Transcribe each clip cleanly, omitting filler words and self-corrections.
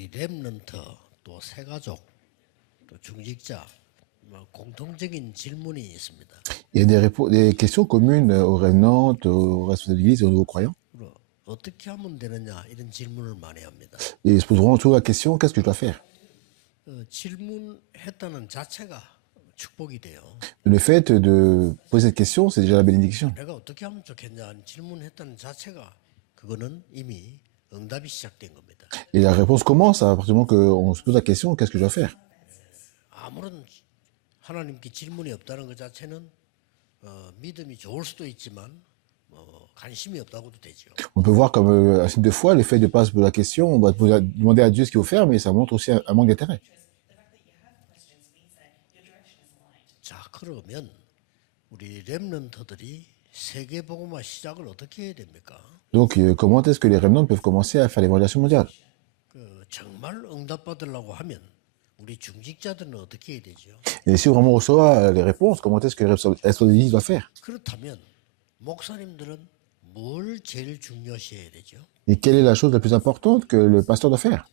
우리 렘넌트 또 새가족 또 중직자 공통적인 질문이 있습니다. Il y a des questions communes aux révenantes, aux responsables de l'Église et aux nouveaux croyants. 그리고 어떻게 하면 되느냐 이런 질문을 많이 합니다. Et ils se poseront toujours la question, qu'est-ce que je dois faire? 질문했다는 자체가 축복이 돼요. Le fait de poser cette question, c'est déjà la bénédiction. 내가 어떻게 하면 좋겠냐 질문했다는 자체가 그거는 이미 응답이 시작된 겁니다. Et la réponse commence à partir du moment qu'on se pose la question, qu'est-ce que je dois faire? 아무런 하나님께 질문이 없다는 것 자체는 믿음이 좋을 수도 있지만 관심이 없다고도 되죠. On peut voir comme un signe de foi, le fait de ne pas se poser la question, on va demander à Dieu ce qu'il faut faire, mais ça montre aussi un manque d'intérêt. 자, 그러면 우리 렘넌트들이 세계복음화 시작을 어떻게 해야 됩니까? Donc, comment est-ce que les révenants peuvent commencer à faire l'évangélisation mondiale? 정말 응답받으려고 하면 우리 중직자들은 어떻게 해야 되죠? Et si vraiment on reçoit les réponses, comment est-ce que les responsables de l'Église doivent faire? 그렇다면 목사님들은 뭘 제일 중요시해야 되죠? Et quelle est la chose la plus importante que le pasteur doit faire?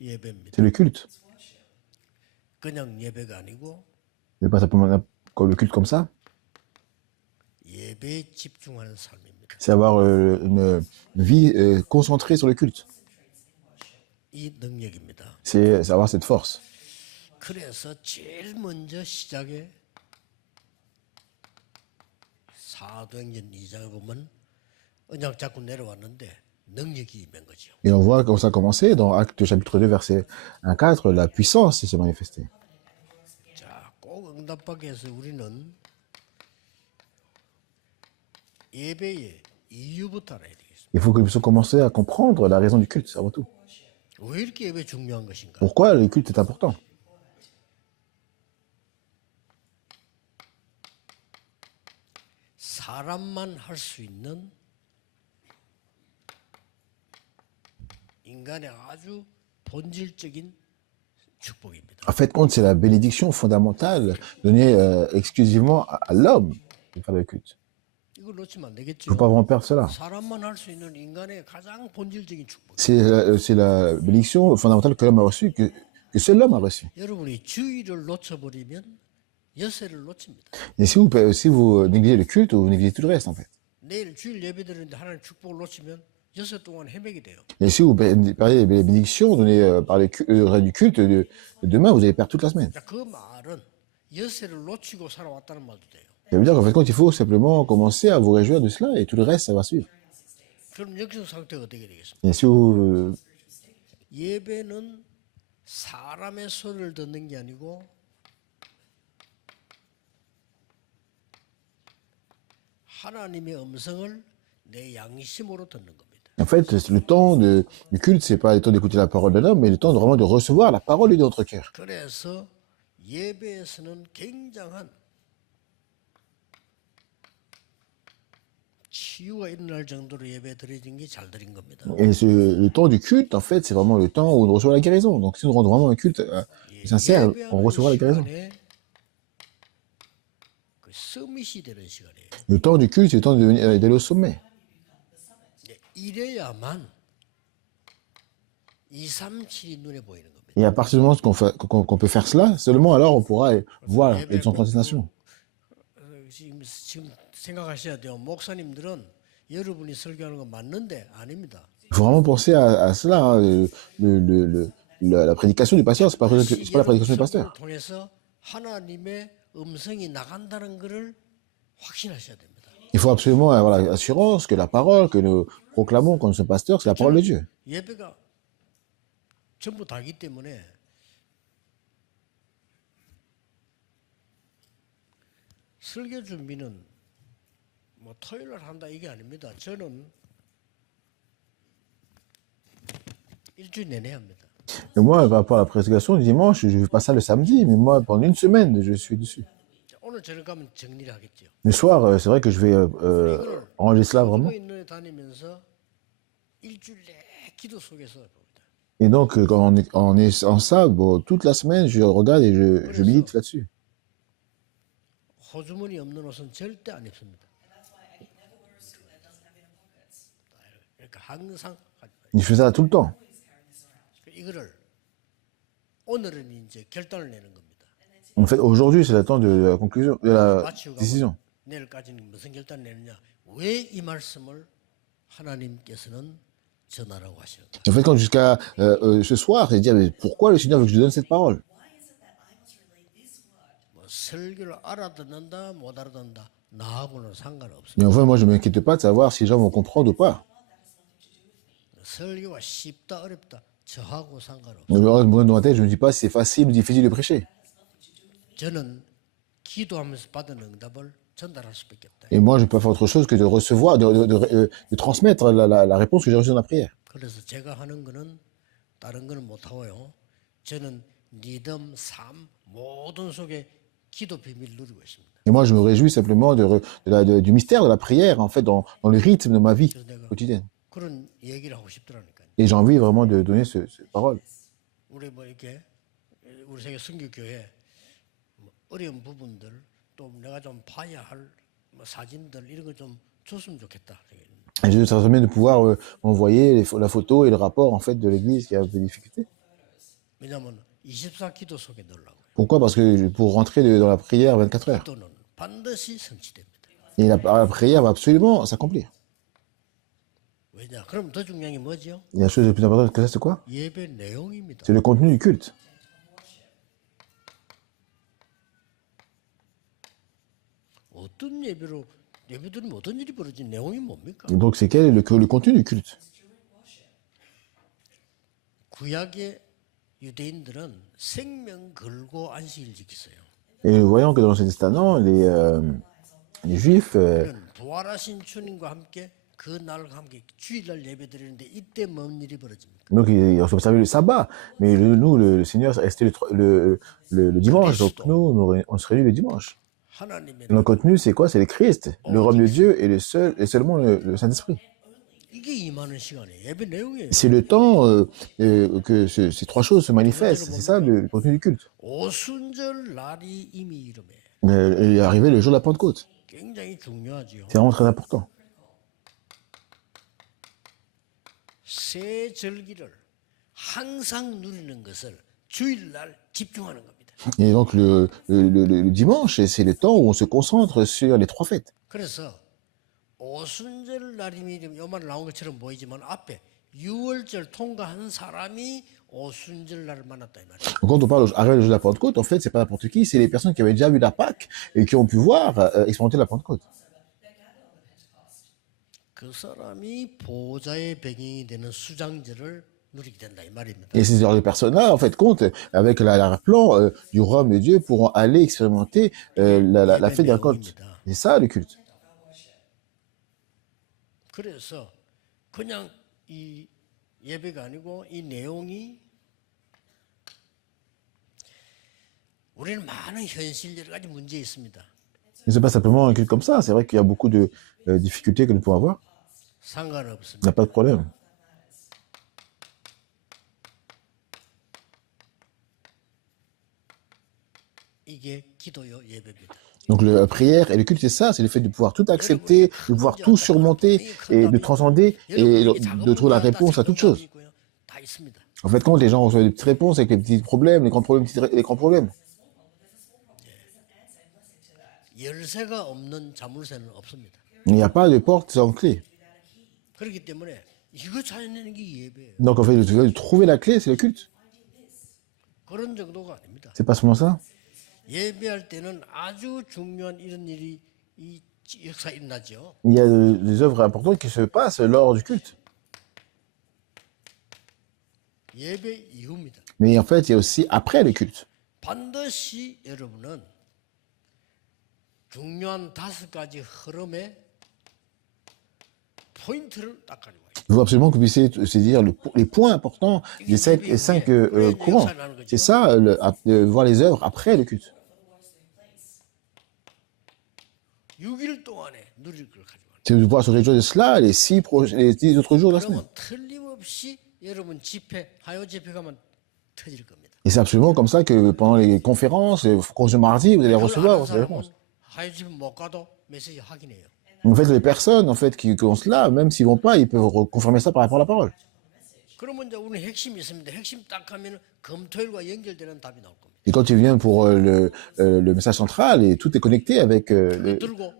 예배입니다. C'est le culte. 그냥 예배가 아니고 C'est pas simplement le culte comme ça. 예배에 집중하는 삶입니다. C'est avoir une vie concentrée sur le culte. 이 능력입니다. C'est avoir cette force. 그래서 제일 먼저 시작에 사도행전 2장에 보면 언약 잡고 내려왔는데 능력이 임한 거죠. Et on voit comment ça a commencé dans Actes chapitre 2, verset 1-4, la puissance s'est manifestée. 자, 꼭 응답받기 위해서 우리는 예배의 이유부터 알아야 되겠습니다. Il faut que nous puissions commencer à comprendre la raison du culte, avant tout. 왜 이렇게 예배 중요한 것인가? Pourquoi le culte est important? 사람만 할 수 있는 인간의 아주 본질적인 축복입니다. En fait, compte, c'est la bénédiction fondamentale donnée exclusivement à l'homme de faire le culte. 이걸 놓치면 안 Il ne 되겠죠. faut pas vraiment perdre cela. 사람만 할 수 있는 인간의 가장 본질적인 축복. C'est la bénédiction fondamentale que l'homme a reçue, que seul l'homme a reçue. 여러분이 주의를 놓쳐버리면 여세를 놓칩니다. Et si vous négligez le culte, vous négligez tout le reste, en fait. 내일 주일 예배 드리는데 하나님 축복을 놓치면 여세 동안 헤매게 돼요. Et si vous perdez les bénédictions données par le du culte de demain, vous allez perdre toute la semaine. 자, 그 말은 여세를 놓치고 살아왔다는 말도 돼요. Ça veut dire qu'en fait, il faut simplement commencer à vous réjouir de cela et tout le reste, ça va suivre. 그럼 역적 상태가 어떻게 되겠습니까? Et si vous, 예배는 사람의 소리를 듣는 게 아니고 하나님의 음성을 내 양심으로 듣는 겁니다. en fait, le temps du culte, c'est pas le temps d'écouter la parole de l'homme, mais le temps vraiment de recevoir la parole de notre cœur. 그래서 예배에서는 굉장한 치유가 일어날 정도로 예배 드려진 게 잘 드린 겁니다. Et le temps du culte, en fait, c'est vraiment le temps où on reçoit la guérison. Donc, si on rend vraiment un culte sincère, on recevra la guérison. 시간에 그 서밋이 되는 시간이에요. Le temps du culte, c'est le temps d'aller au sommet. 이래야만 2, 3, 7이 눈에 보이는 겁니다. Et à partir du moment qu'on peut faire cela, seulement alors on pourra voir les 236 nations. 지금 생각하셔야 돼요. 목사님들은 여러분이 설교하는 거 맞는데 아닙니다. Il faut vraiment penser à cela. Hein. La prédication du pasteur, c'est pas la prédication du pasteur. 통해서 하나님의 음성이 나간다는 것을 확신하셔야 됩니다. Il faut absolument avoir l'assurance que la parole que nous proclamons quand nous sommes pasteurs, c'est la parole de Dieu. 예배가 전부 다기 때문에 설교 준비는 뭐 토요일 날 한다 이게 아닙니다. 저는 일주일 내내 합니다. Et moi, par rapport à la prédication du dimanche, je ne fais pas ça le samedi, mais moi, pendant une semaine, je suis dessus. 오늘 저녁 가면 정리를 하겠죠. Le soir, c'est vrai que je vais ranger cela vraiment. 있는 다니면서 일주일 내 기도 속에서 봅니다. Et donc, quand on est en ça, bon, toute la semaine, je regarde et je milite là-dessus. 호주머니 없는 옷은 절대 안 입습니다. 하니까 항상 Il fait ça tout le temps. 이거를 오늘은 이제 결단을 내는 겁니다. En fait, aujourd'hui, c'est le temps de la conclusion, de la 마치고 décision. 가면 내일까지는 무슨 결단 내느냐? 왜 이 말씀을 하나님께서는 전하라고 하시는가? En fait, quand jusqu'à ce soir, il dit mais pourquoi le Seigneur veut que je te donne cette parole? 뭐 설교를 알아듣는다 못 알아듣는다 나하고는 상관없습니다. Mais en fait, moi, je ne m'inquiète pas de savoir si les gens vont comprendre ou pas. 설교가 쉽다 어렵다 저하고 상관없어요. Moi, dans ma tête, je ne me dis pas si c'est facile ou difficile de prêcher. 저는 기도하면서 받은 응답을 전달할 수밖에 없다. Et moi, je ne peux pas faire autre chose que de recevoir, de transmettre la réponse que j'ai reçue dans la prière. 그래서 제가 하는 거는 다른 거는 못 하고요. 저는 리듬, 삶 모든 속에 기도 비밀을 누리고 있습니다. Et moi, je me réjouis simplement du mystère de la prière, en fait, dans le rythme de ma vie 그래서 내가 quotidienne. 그런 얘기를 하고 싶더라니까요. Et j'ai envie vraiment de donner cette parole. 우리 뭐 이렇게 우리 세계 선교교회 뭐 어려운 부분들 또 내가 좀 봐야 할 뭐 사진들 이런 거 좀 줬으면 좋겠다. Et je serais bien de pouvoir envoyer la photo et le rapport, en fait, de l'église qui a des difficultés. 왜냐하면 24 기도 속에 넣으려고. Pourquoi? Parce que pour rentrer dans la prière 24 heures. 기도는 반드시 성취됩니다. Et la prière va absolument s'accomplir. 왜냐? 그럼 더 중요한 게 뭐죠? Et la chose la plus importante que ça, c'est quoi? 예배 내용입니다. C'est le contenu du culte. 어떤 예배들은 어떤 일이 벌어진 내용이 뭡니까? Et donc, c'est quel est le contenu du culte? 구약의 유대인들은 생명 걸고 안식일 지켰어요. Et voyons que dans l'Ancien Testament, les Juifs, 그는 부활하신 주님과 함께 그 날과 함께 주일날 예배드리는데 이때 뭔 일이 벌어집니까? donc ils ont observé le sabbat, mais nous, le Seigneur, restait le dimanche, donc nous, on se réunit le dimanche. 하나님의 Le contenu, c'est quoi? C'est le Christ, le royaume de Dieu et seulement le Saint-Esprit. 이게 임하는 시간이에요. 예배 내용이에요. C'est le temps que ces trois choses se manifestent. C'est ça le contenu du culte. 오순절 날이 이미 이름에 Il est arrivé le jour de la Pentecôte. 굉장히 중요하지요. C'est vraiment très important. 새 절기를 항상 누리는 것을 주일날 집중하는 겁니다. Et donc le dimanche, c'est le temps où on se concentre sur les trois fêtes. 그래서 오순절 날임이 요만 나온 것처럼 보이지만 앞에 6월절 통과한 사람이 오순절 날을 만났다 이 말이에요. Donc, quand on parle arrivé le jour de la Pentecôte, en fait, c'est pas n'importe qui, c'est les personnes qui avaient déjà vu la Pâque et qui ont pu voir expérimenter la Pentecôte. 그 사람이 보좌의 배경이 되는 수장절을 누리게 된다 이 말입니다. Et ces genres de personnes-là, en fait, comptent avec l'arrière-plan du royaume de Dieu pourront aller expérimenter la fête des récoltes. C'est ça le culte. 그래서 그냥 이 예배가 아니고 이 내용이 우리는 많은 현실 여러 가지 문제 있습니다. Mais c'est pas simplement un culte comme ça. C'est vrai qu'il y a beaucoup de difficultés que nous pouvons avoir. Il 상관없습니다. n'y a pas de problème. 이게 기도요 예배입니다. Donc la prière et le culte, c'est ça, c'est le fait de pouvoir tout accepter, de pouvoir tout surmonter et de transcender et de trouver la réponse à toute chose. 다 있습니다. En fait, quand les gens reçoivent des petites réponses avec les petits problèmes, les grands problèmes, les grands problèmes. 열쇠가 없는 자물쇠는 없습니다. Il n'y a pas de porte sans clé. 그렇기 때문에 이거 찾아내는 게 예배예요. Donc en fait, le fait de trouver la clé, c'est le culte. 그런 정도가 아닙니다. C'est pas seulement ça. 예배할 때는 아주 중요한 이런 일이 이 역사에 일어나죠. Il y a des œuvres importantes qui se passent lors du culte. 예배 이후입니다. Mais en fait, il y a aussi après le culte. 반드시 여러분은 중요한 5가지 흐름의 포인트를 딱 가지고 와요. Il faut absolument que vous puissiez se dire les points importants des cinq courants. C'est ça, voir les œuvres après le culte. 6일 동안에 누릴 걸 가지고 와요. C'est de pouvoir se réjouir de cela les 10 autres jours de la semaine. 그러면 틀림없이 여러분 집회, 하요 집회 가면 터질 겁니다. Et c'est absolument comme ça que pendant les conférences, le mardi, vous allez recevoir vos réponses. 하요 집회 못 가도 메시지 확인해요. En fait, les personnes en fait, qui ont cela, même s'ils ne vont pas, ils peuvent confirmer ça par rapport à la parole. 그러면 이제 우리는 핵심이 있습니다. 핵심 딱 하면 금토일과 연결되는 답이 나올 겁니다. Et quand tu viens pour le message central, et tout est connecté avec 그거 들고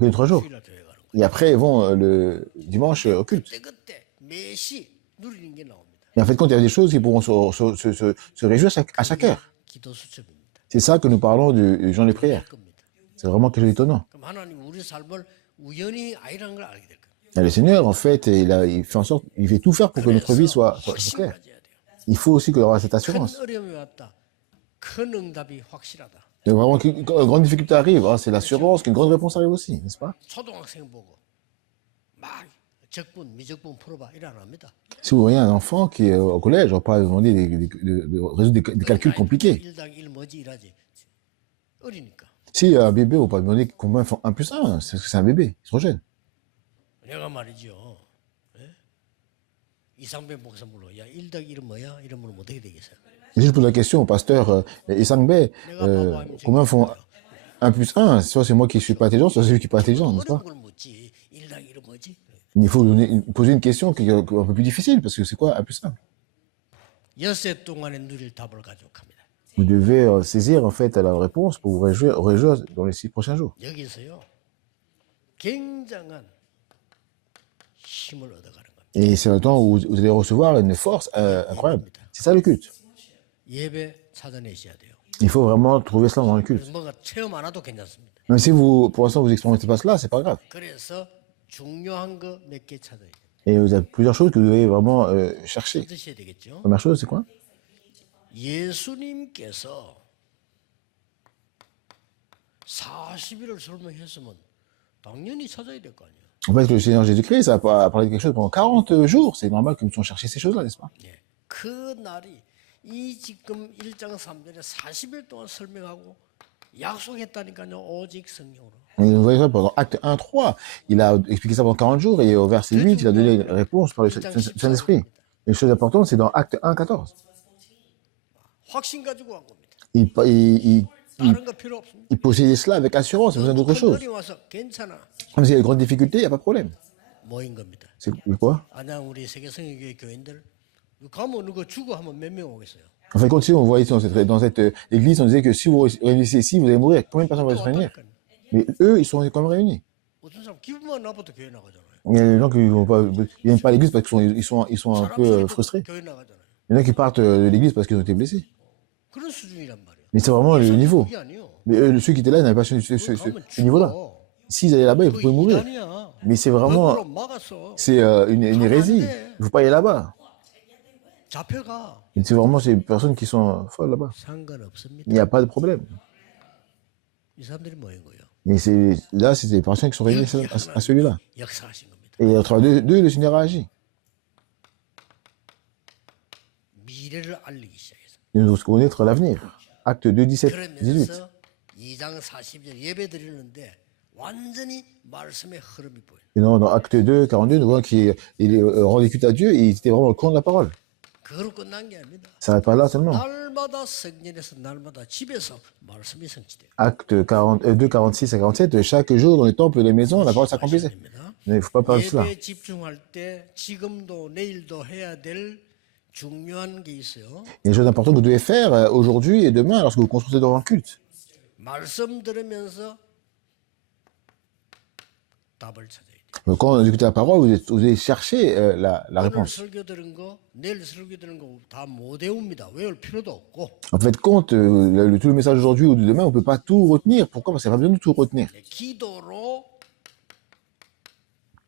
les 3 jours. 주일날 교회 가는 거예요. Et après, ils vont le dimanche au culte. 그때 매시 누리는 게 나옵니다. Et en fait, quand il y a des choses qui pourront se réjouir à chaque heure. 기도 수첩입니다. C'est ça que nous parlons du genre des prières. 겁니다. C'est vraiment quelque chose d'étonnant. 그럼 하나님 우리 삶을 우연히 아니라는 걸 알게 될 겁니다. Et le Seigneur, en fait, il fait en sorte, il fait tout faire pour que notre vie soit 확신 claire. 가져야 돼요. Il faut aussi qu'on ait cette 큰 assurance. 어려움이 왔다. 큰 응답이 확실하다. Et vraiment, quand une grande difficulté arrive, hein, c'est l'assurance qu'une grande réponse arrive aussi, n'est-ce pas? 초등학생 보고 막 적분, 미적분 풀어봐 이래 안 합니다. Si vous voyez un enfant qui est au collège, on va pas lui demander de résoudre des calculs compliqués. 1-1 뭐지 이라지. 어리니까. Si un bébé, on va pas demander combien font 1 plus 1, c'est parce que c'est un bébé, il se rejette. 내가 말이죠. 예? 이상배 목사 물어. 야 1-1은 뭐야? 이러면 어떻게 되겠어요? Et si je pose la question au pasteur Isangbe, combien font 1 plus 1? Soit c'est moi qui suis pas intelligent, soit c'est lui qui est pas intelligent, n'est-ce pas? 어려운 걸 묻지. 1-1은 뭐지? Il faut poser une question qui est un peu plus difficile, parce que c'est quoi 1 plus 1? 엿새 동안에 누릴 답을 가져갑니다. Vous devez saisir en fait la réponse pour vous réjouir dans les 6 prochains jours. 여기서요. 굉장한 힘을 얻어가는 겁니다. Et c'est le temps où vous allez recevoir une force incroyable. C'est ça le culte. 예배 찾아내셔야 돼요. Il faut vraiment trouver cela dans le culte. 그래서 뭐가 체험 안 해도 괜찮습니다. Même si vous, pour l'instant, vous expérimentez pas cela, c'est pas grave. 그래서 중요한 거 몇 개 찾아야 돼요. Et vous avez plusieurs choses que vous devez vraiment chercher. 드셔야 되겠죠. Première chose, c'est quoi? 예수님께서 40일을 설명했으면 당연히 찾아야 될 거 아니에요. En fait, le Seigneur Jésus-Christ a parlé de quelque chose pendant 40 jours. C'est normal que nous soyons chercher ces choses-là, n'est-ce pas? 예. 그 날이 이 지금 1장 3절에 40일 동안 설명하고 약속했다니까요. 오직 성령으로. Et vous voyez ça pendant Acte 1, 3. Il a expliqué ça pendant 40 jours et au verset 8, il a donné une réponse par le Saint-Esprit. Et une chose importante, c'est dans Acte 1, 14. 확신 가지고 간 겁니다. Il 다른 거 필요 없습니다. possédait cela avec assurance, il besoin d'autre 큰 chose. 어려움 와서 괜찮아. Comme s'il y a de grandes difficultés, il n'y a pas de problème. 뭐인 겁니다. C'est quoi? 안양 우리 세계성교회 교인들 가면 누구 주고 하면 몇 명 오겠어요? En fait, quand on voit ici dans cette église, on disait que si vous réunissez ici, vous allez mourir. Combien de personnes vont se réunir? Mais eux, ils sont quand même réunis. 어떤 사람 기분만 나빠도 교회 나가잖아요. Il y a des gens qui ne viennent pas à l'église parce qu'ils sont un peu frustrés. 교회 나가잖아요. Il y en a qui partent de l'église parce qu'ils ont été blessés. 그런 수준이란 말이에요. Mais c'est vraiment le niveau. 그게 아니에요. Mais ceux qui étaient là n'avaient pas ce niveau-là. S'ils allaient là-bas, ils pouvaient mourir. 이단이야. Mais c'est vraiment, 법으로 막았어. c'est une hérésie. Il ne faut pas aller là-bas. 잡혀가. Et c'est vraiment ces personnes qui sont folles là-bas. 상관없습니다. Il n'y a pas de problème. 이 사람들이 뭐인 거예요? Mais là, c'est des personnes qui sont réunies à celui-là. 역사하신 겁니다. Et au travers d'eux, le Seigneur a agi. 미래를 알리기 시작했어. Il nous connaître l'avenir. Acte 2, 17, 18. 그러면서 2장 40절 예배 드리는데 완전히 말씀의 흐름이 보여요. Et dans Acte 2, 42, nous voyons qu'il rendait culte à Dieu et il était vraiment au courant de la parole. 그걸로 끝난 게 아닙니다. Ça n'arrête pas là seulement. 날마다 성전에서 날마다 집에서 말씀이 성취돼요. Acte 2, 46 à 47, chaque jour dans les temples et les maisons, la parole s'accomplissait. 됩니다. Mais il ne faut pas perdre cela. 예배에 집중할 때 지금도 내일도 해야 될 중요한 게 있어요. Il y a des choses importantes que vous devez faire aujourd'hui et demain lorsque vous construisez dans un culte. 말씀 들으면서 답을 찾아야 돼요. Donc, quand vous écoutez la parole, vous allez chercher la 오늘 réponse. 설교 들은 거, 내일 설교 들은 거 다 못 외웁니다. 외울 필요도 없고 En fait, compte tout le message d'aujourd'hui ou de demain, on ne peut pas tout retenir. Pourquoi? Parce qu'il n'y a pas besoin de tout retenir. 기도로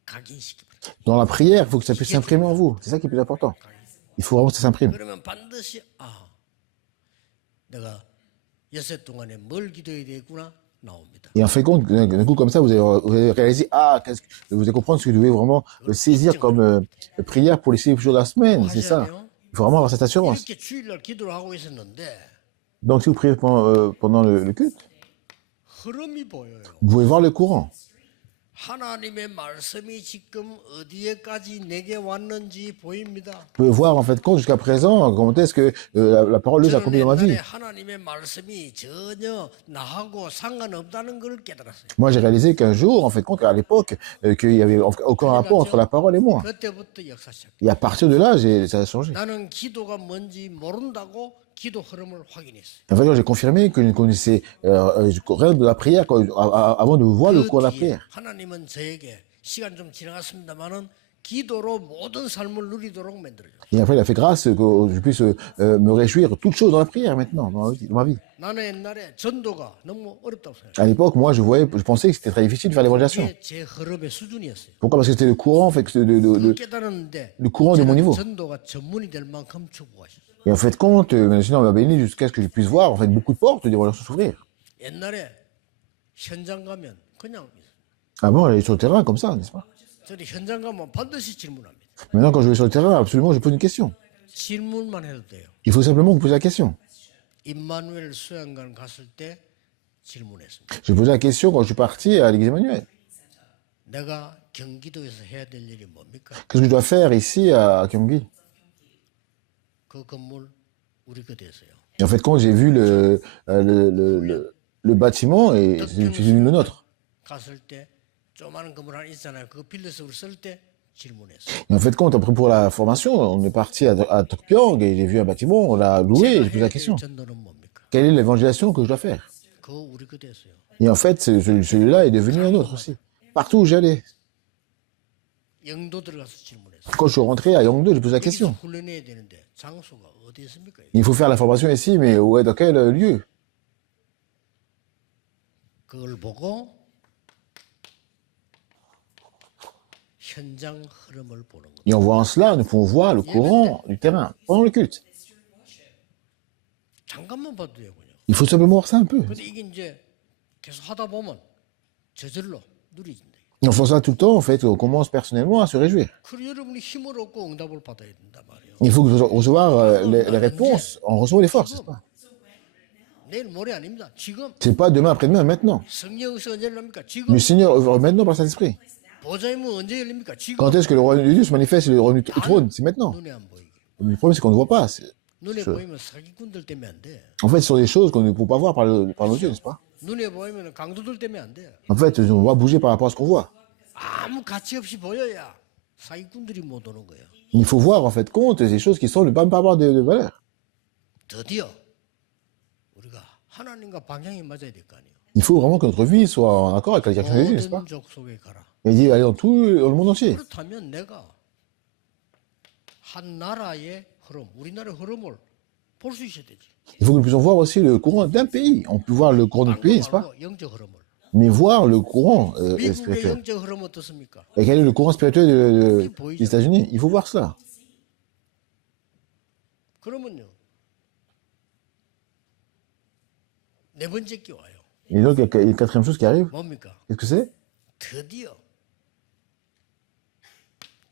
각인시킵니다. Dans la prière, il faut que ça puisse s'imprimer en vous. C'est ça qui est le plus important. Il faut vraiment que ça s'imprime. 그러면 반드시 내가 엿새 동안에 뭘 기도해야 되겠구나 나옵니다. Et en fait, compte, d'un coup comme ça, vous allez réaliser, vous allez comprendre ce que vous devez vraiment saisir comme prière pour les 6 jours de la semaine. C'est ça. Il faut vraiment avoir cette assurance. 이렇게 주일날 기도를 하고 있었는데 Donc, si vous priez pendant le culte, 흐름이 보여요. vous pouvez voir le courant. 하나님의 말씀이 지금 어디에까지 내게 왔는지 보입니다. Vous pouvez voir en fait compte jusqu'à présent comment est-ce que la parole de Dieu s'est 저는 accomplie dans ma 옛날에 vie. 하나님의 말씀이 전혀 나하고 상관없다는 걸 깨달았어요. Moi, j'ai réalisé qu'un jour, en fait, compte à l'époque, qu'il y avait aucun rapport entre la parole et moi. 그때부터 역사 시작. Et à partir de là, ça a changé. 나는 기도가 뭔지 모른다고 기도 흐름을 확인했어요. En fait, j'ai confirmé que je ne connaissais rien de la prière avant de voir le cours de la 그 뒤에 prière. 하나님은 저에게 시간 좀 지나갔습니다만은 기도로 모든 삶을 누리도록 만들어줘. Et après, il a fait grâce que je puisse me réjouir toutes choses dans la prière maintenant, dans ma vie. 나는 옛날에 전도가 너무 어렵다고 생각해요. À l'époque, moi, je pensais que c'était très difficile de faire l'évangélisation. 그게 제 흐름의 수준이었어요. Pourquoi? Parce que c'était le courant, en fait, 깨달았는데 le courant de mon niveau. 전도가 전문이 될 만큼 축복하셨어요. Et en fait, compte, le Seigneur m'a béni jusqu'à ce que je puisse voir, en fait, beaucoup de portes d'évangélisation s'ouvrir. 옛날에 현장 가면 그냥 Avant, j'allais sur le terrain comme ça, n'est-ce pas? 저는 현장 가면 반드시 질문합니다. Maintenant, quand je vais sur le terrain, absolument, je pose une question. 질문만 해도 돼요. Il faut simplement me poser la question. 임마누엘 수양관 갔을 때 질문했습니다. J'ai posé la question quand je suis parti à l'église Emmanuel. 내가 경기도에서 해야 될 일이 뭡니까? Qu'est-ce que je dois faire ici à Gyeonggi? 그 건물 우리 거대에서요. Et en fait, quand j'ai vu le bâtiment, et c'est devenu le nôtre. 갔을 때 조그마한 건물 하나 있잖아요. 그거 빌려서 우리 쓸 때 질문했어요. Et en fait, quand après pour la formation, on est parti à Tokpyong et j'ai vu un bâtiment, on l'a loué et j'ai posé la question. 전도는 뭡니까? Quelle est l'évangélisation que je dois faire? 그거 우리 거대에서요. Et en fait, celui-là est devenu un autre aussi. Partout où j'allais. 영도 들어가서 질문했어요. Quand je suis rentré à Yongdo, j'ai posé la 여기서 question. 훈련해야 되는데 장소가 어디 있습니까? Il faut faire la formation ici, mais dans quel lieu? 그걸 보고 현장 흐름을 보는 거예요. Et en voyant cela, nous pouvons voir le courant du terrain pendant le culte. 잠깐만 봐도 돼요, 그냥. Il faut simplement voir ça un peu. 근데 이게 이제 계속 하다 보면 저절로 누리진다. Et en faisant ça tout le temps, en fait, on commence personnellement à se réjouir. 그리고 여러분이 힘을 얻고 응답을 받아야 된단 말이에요. Il faut recevoir les réponses en recevant les forces, n'est-ce pas? 내일 모레 아닙니다. 지금 C'est pas demain après-demain, maintenant. 성령에서 언제 열립니까? 지금 Le Seigneur œuvre maintenant par Saint-Esprit. 보좌의 문 언제 열립니까? 지금 Quand est-ce que le royaume de Dieu se manifeste sur le royaume du trône? C'est maintenant. 눈에 안 보이게. Le problème, c'est qu'on ne voit pas. 눈에 보이면 사기꾼들 때문에 안 돼. En fait, ce sont des choses qu'on ne peut pas voir par nos yeux, n'est-ce pas? 눈에 보이면 강도들 때문에 안 돼. En fait, on va bouger par rapport à ce qu'on voit. 아무 가치 없이 보여야 사기꾼들이 못 오는 거예요. Il faut voir, en fait, compte des choses qui semblent pas avoir de valeur. 드디어 우리가 하나님과 방향이 맞아야 될 거 아니에요. Il faut vraiment que notre vie soit en accord avec la direction de Jésus, n'est-ce pas? 모든 족속에 가라. Et il dit, allez dans le monde entier. 그렇다면 내가 한 나라의 흐름, 우리나라의 흐름을 볼 수 있어야 되지. Il faut que nous puissions voir aussi le courant d'un pays. On peut voir le courant d'un pays, n'est-ce pas? 말고 영적 흐름을. Mais voir le courant 미국의 spirituel. 영적 흐름 어떻습니까? Et quel est le courant spirituel des États-Unis? Il faut voir cela. 그러면요. 네 번째 게 와요. Et donc, il y a une quatrième chose qui arrive. 뭡니까? Qu'est-ce que c'est? 드디어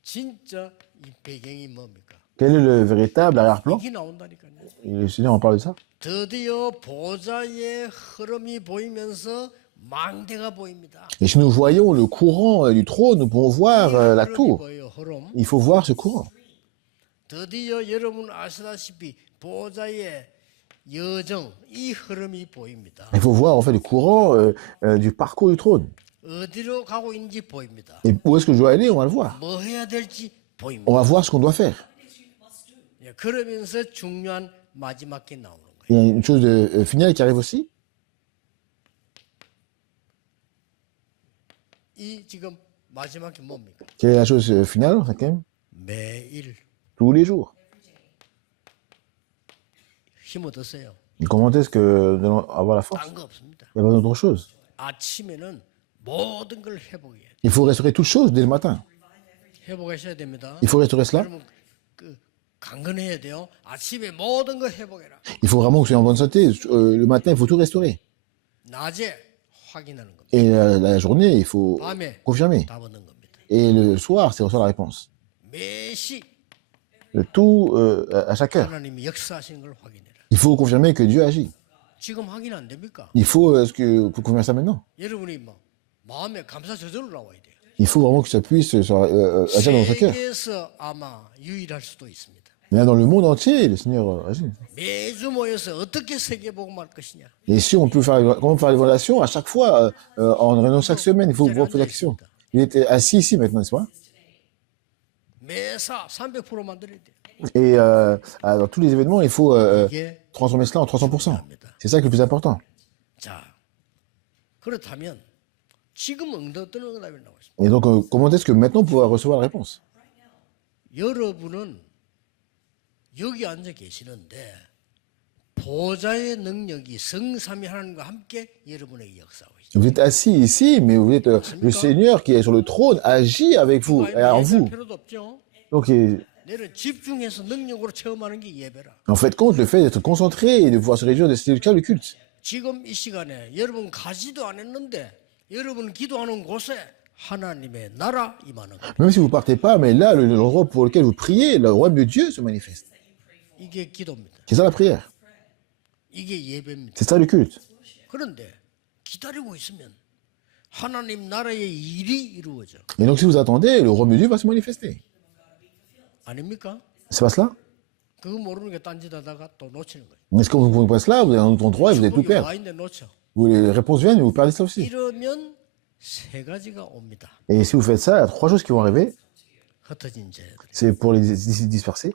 진짜 이 배경이 뭡니까? Quel est le véritable arrière-plan? 이게 나온다니까요. Et le Seigneur en parle de ça. 드디어 보좌의 흐름이 보이면서 망대가 보입니다. Et si nous voyons le courant du trône, nous pouvons voir la 흐름이 tour. 보여요, 흐름. Il faut voir ce courant. 드디어 여러분 아시다시피 보좌의 여정, 이 흐름이 보입니다. Il faut voir en fait le courant du parcours du trône. 어디로 가고 있는지 보입니다. Et où est-ce que je dois aller? On va le voir. 뭐 해야 될지 On 보입니다. va voir ce qu'on doit faire. 예, 그러면서 중요한 마지막 게 나오는 거예요. Il y a une chose finale qui arrive aussi. 이 지금 마지막 게 뭡니까? Quelle est la chose finale, cinquième? 매일 Tous les jours. 힘 얻으세요. Et comment est-ce que nous allons avoir la force? 딴 거 없습니다. Il n'y a pas d'autre chose. 아침에는 모든 걸 회복해야 돼요. Il faut restaurer toutes choses dès le matin. 회복하셔야 됩니다. Il faut restaurer cela. 그러면 그 강건해야 돼요. 아침에 모든 걸 회복해라. Il faut vraiment que ce soit en bonne santé. Le matin, il faut tout restaurer. 낮에 확인하는 겁니다. Et la journée, il faut 밤에 confirmer. 답 얻는 겁니다. Et le soir, c'est recevoir la réponse. 매시 Le tout à chaque heure. 하나님이 역사하시는 걸 확인해라. Il faut confirmer que Dieu agit. 지금 확인 안 됩니까? Il faut confirmer ça maintenant. 여러분이 뭐 마음에 감사 저절로 나와야 돼요. Il faut vraiment que ça puisse agir dans notre cœur. 세계에서 아마 유일할 수도 있습니다. Mais dans le monde entier, le Seigneur agit. 매주 모여서 어떻게 세계복음할 것이냐. Et si on peut faire, comment faire l'évaluation à chaque fois, en réunion chaque semaine, il faut vous poser la question. Il était assis ici maintenant, n'est-ce pas? 매사 300% 만들어야 돼요. Et dans tous les événements, il faut 이게 transformer cela en 300%. 합니다. C'est ça qui est le plus important. 자, 그렇다면 지금 어떤 응답이 나오고 있습니다. Et donc, comment est-ce que maintenant on pourra recevoir la réponse? 여러분은 여기 앉아 계시는데 보좌의 능력이 성삼위 하나님과 함께 여러분에게 역사하고 있습니다. Vous êtes assis ici, mais vous êtes le Seigneur qui est sur le trône agit avec vous et en vous. 필요도 없죠. Donc, 내를 집중해서 능력으로 체험하는 게 예배라. en fait, compte le fait d'être concentré et de pouvoir se réjouir de ce cas le culte. 지금 이 시간에 여러분 가지도 않았는데 여러분 기도하는 곳에 하나님의 나라 임하는 거. Même si vous ne partez pas, mais là, l'endroit pour lequel vous priez, le royaume de Dieu se manifeste. 이게 기도입니다. C'est ça la prière. 이게 예배입니다. C'est ça le culte. 그런데 기다리고 있으면 하나님 나라의 일이 이루어져. Et donc, si vous attendez, le royaume de Dieu va se manifester. 아닙니까? C'est pas cela? 그거 모르는 게 딴짓하다가 또 놓치는 거예요. Est-ce que vous comprenez cela? Vous êtes dans votre droit et vous allez tout 축복이 perdre. 와 있는데 놓쳐. Les réponses viennent, mais vous perdez ça aussi. 이러면 세 가지가 옵니다. Et si vous faites ça, il y a 3 choses qui vont arriver. 흩어진 자들. C'est pour les dispersés.